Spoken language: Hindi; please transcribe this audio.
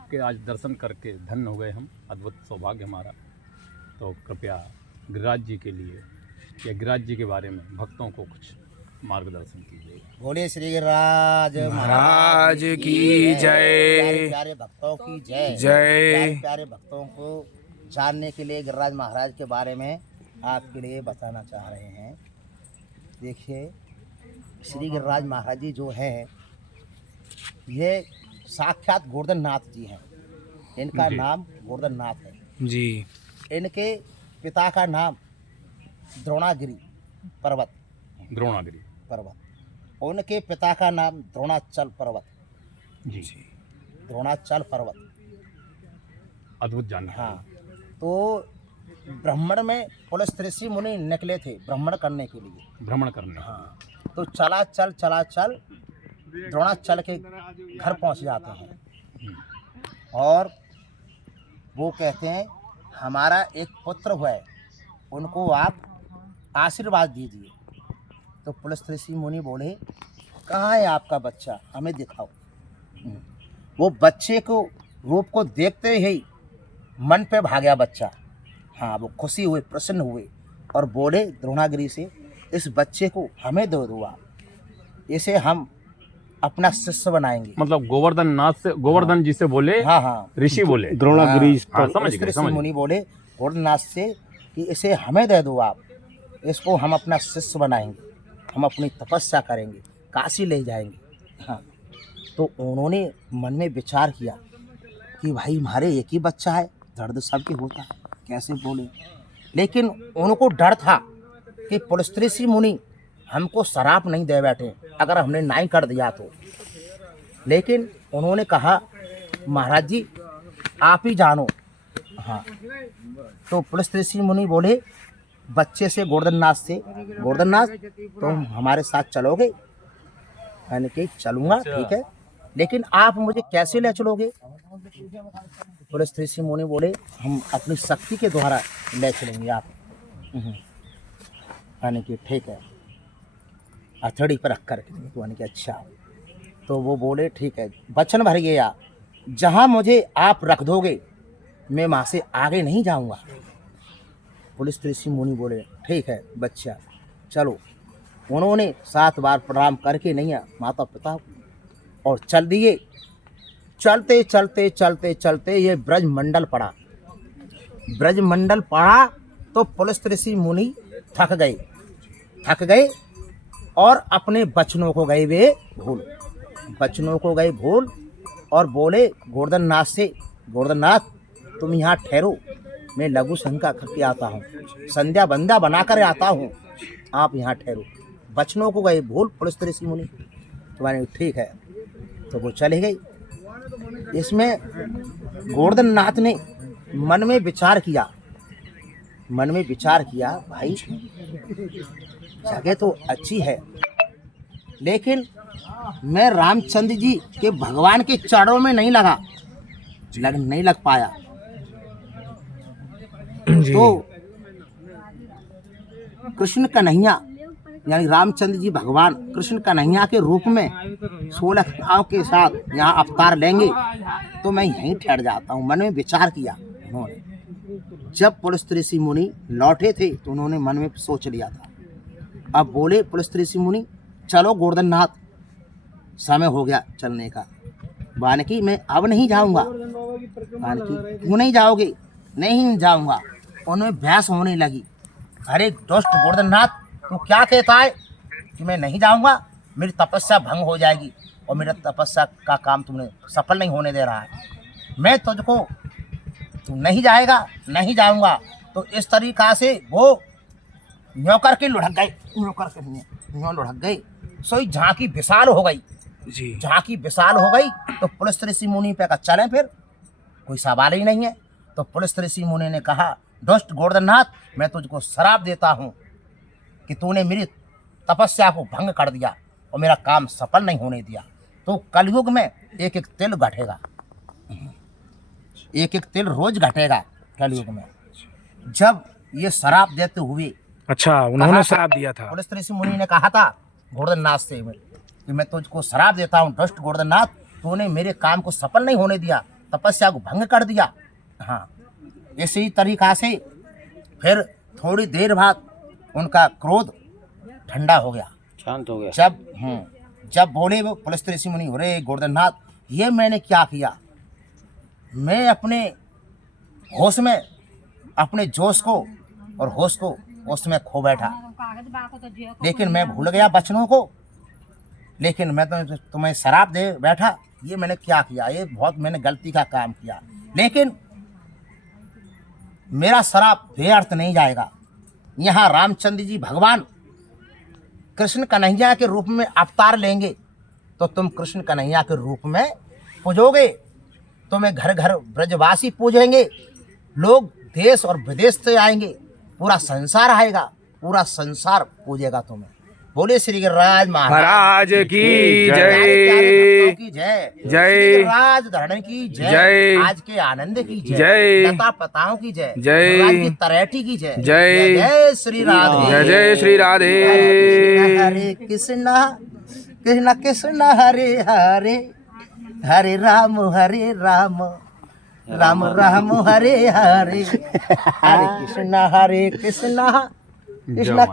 आपके आज दर्शन करके धन्य हो गए हम, अद्भुत सौभाग्य हमारा। तो कृपया गिरिराज जी के लिए या गिरिराज जी के बारे में भक्तों को कुछ मार्गदर्शन कीजिए। बोले श्री गिरिराज महाराज की जय। प्यारे प्यारे भक्तों की जय। जय। प्यारे प्यारे भक्तों को जानने के लिए गिरिराज महाराज के बारे में आपके लिए बताना चाह रहे हैं। देखिए, श्री गिरिराज महाराज जी जो हैं, ये साक्षात गोवर्धन नाथ जी हैं। इनका नाम गोवर्धन नाथ है जी। इनके पिता का नाम द्रोणागिरी पर्वत उनके पिता का नाम द्रोणाचल पर्वत जी। द्रोणाचल पर्वत। अद्भुत जानकारी। हाँ, तो ब्राह्मण में पुलस्त ऋषि मुनि निकले थे भ्रमण करने के लिए। भ्रमण करने। हाँ, तो चला चल द्रोणाचल के घर पहुंच जाते हैं और वो कहते हैं हमारा एक पुत्र हुआ है, उनको आप आशीर्वाद दीजिए। तो पुलस्त ऋषि मुनि बोले, कहाँ है आपका बच्चा, हमें दिखाओ। वो बच्चे को रूप को देखते ही मन पे भाग गया बच्चा। हाँ, वो खुशी हुए, प्रसन्न हुए और बोले द्रोणागिरी से, इस बच्चे को हमें दे दो आप, इसे हम अपना शिष्य बनाएंगे। मतलब गोवर्धन नाथ से, गोवर्धन जी से बोले। हाँ, ऋषि बोले द्रोणागिरी। समझ गए। ऋषि मुनि बोले गोवर्धन नाथ से कि इसे हमें दे दो आप, इसको हम अपना शिष्य बनाएंगे, हम अपनी तपस्या करेंगे, काशी ले जाएंगे। हाँ, तो उन्होंने मन में विचार किया कि भाई हमारे एक ही बच्चा है, दर्द सबके होता है, कैसे बोले। लेकिन उनको डर था कि पुलस्त ऋषि मुनि हमको शराप नहीं दे बैठे अगर हमने नहीं कर दिया तो। लेकिन उन्होंने कहा महाराज जी आप ही जानो। हाँ, तो पुलस्त ऋषि मुनि बोले बच्चे से गोवर्धन नाथ तुम हमारे साथ चलोगे? मैंने कहा चलूँगा, ठीक है, लेकिन आप मुझे कैसे ले चलोगे? पुलस्त ऋषि मुनि बोले हम अपनी शक्ति के द्वारा ले चलेंगे आप। मैंने कहा ठीक है, हथेली पर रख कर। तो मैंने कहा अच्छा। तो वो बोले ठीक है, वचन भर गया, जहाँ मुझे आप रख दोगे मैं वहाँ से आगे नहीं जाऊँगा। पुलिस ऋषि मुनि बोले ठीक है बच्चा चलो। उन्होंने 7 बार प्रणाम करके नहीं माता पिता और चल दिए। चलते चलते चलते चलते ये ब्रजमंडल पड़ा तो पुलिस ऋषि मुनि थक गए और अपने बचनों को गए भूल और बोले गोवर्धन नाथ से, गोवर्धन नाथ तुम यहाँ ठहरो, मैं लघु शंका करके आता हूँ, संध्या बंदा बना कर आता हूँ, आप यहाँ ठहरो। बचनों को गए भूल पुलस्त ऋषि मुनि। तो मैंने ठीक है, तो वो चले गई। इसमें गोवर्धन नाथ ने मन में विचार किया भाई जगह तो अच्छी है, लेकिन मैं रामचंद्र जी के भगवान के चरणों में नहीं लग पाया। तो कृष्ण कन्हैया यानी रामचंद्र जी भगवान कृष्ण कन्हैया के रूप में 16 गाँव के साथ यहाँ अवतार लेंगे, तो मैं यहीं ठहर जाता हूँ। मन में विचार किया उन्होंने। जब पुलस्त ऋषि मुनि लौटे थे तो उन्होंने मन में सोच लिया था। अब बोले पुलस्त ऋषि मुनि चलो गोवर्धन नाथ, समय हो गया चलने का। वानकी मैं अब नहीं जाऊँगा। वानकी क्यों नहीं जाओगे? नहीं जाऊँगा। उनमें बहस होने लगी। अरे दुष्ट गोवर्धन नाथ, तू क्या कहता है कि मैं नहीं जाऊँगा? मेरी तपस्या भंग हो जाएगी और मेरा तपस्या का काम तुमने सफल नहीं होने दे रहा है। मैं तुझको, तू नहीं जाएगा, नहीं जाऊँगा। तो इस तरीक़ा से वो न्योकर के लुढ़क गए। सोई झांकी विशाल हो गई तो पुलस्त ऋषि मुनि पे का चलें, फिर कोई सवाल ही नहीं है। तो पुलस्त ऋषि मुनि ने कहा दुष्ट गोवर्धन नाथ, मैं तुझको श्राप देता हूँ कि तूने मेरी तपस्या को भंग कर दिया और मेरा काम सफल नहीं होने दिया। तो कलयुग में एक एक तिल घटेगा, एक एक तिल रोज घटेगा कलयुग में। जब ये श्राप देते हुए, अच्छा उन्होंने श्राप दिया था। पुलस्त ऋषि मुनि ने कहा था गोवर्धन नाथ से कि मैं तुझको श्राप देता हूँ दुष्ट गोवर्धन नाथ, तूने मेरे काम को सफल नहीं होने दिया, तपस्या को भंग कर दिया। हाँ, इसी तरीका से फिर थोड़ी देर बाद उनका क्रोध ठंडा हो गया, शांत हो गया। जब बोले वो पुलस्त ऋषि मुनि, अरे गोवर्धननाथ, ये मैंने क्या किया? मैं अपने होश में, अपने जोश को और होश को उसमें खो बैठा, लेकिन मैं भूल गया वचनों को, लेकिन मैं तो तुम्हें शराप दे बैठा। ये मैंने क्या किया? ये बहुत मैंने गलती का काम किया, लेकिन मेरा शराप व्यर्थ नहीं जाएगा। यहाँ रामचंद्र जी भगवान कृष्ण कन्हैया के रूप में अवतार लेंगे तो तुम कृष्ण कन्हैया के रूप में पूजोगे, तुम्हें घर घर ब्रजवासी पूजेंगे, लोग देश और विदेश से आएंगे, पूरा संसार आएगा, पूरा संसार पूजेगा तुम्हें। बोले श्री गिरिराज महाराज की जय, जय। जय राज धरण की जय, आज के आनंद की जय। लता पताओं की जय, जय। राज की तरेटी की जय, जय। जय श्री राधे, जय जय श्री राधे। हरे कृष्णा कृष्णा कृष्णा हरे हरे, हरे राम राम राम हरे हरे, हरे कृष्णा कृष्णा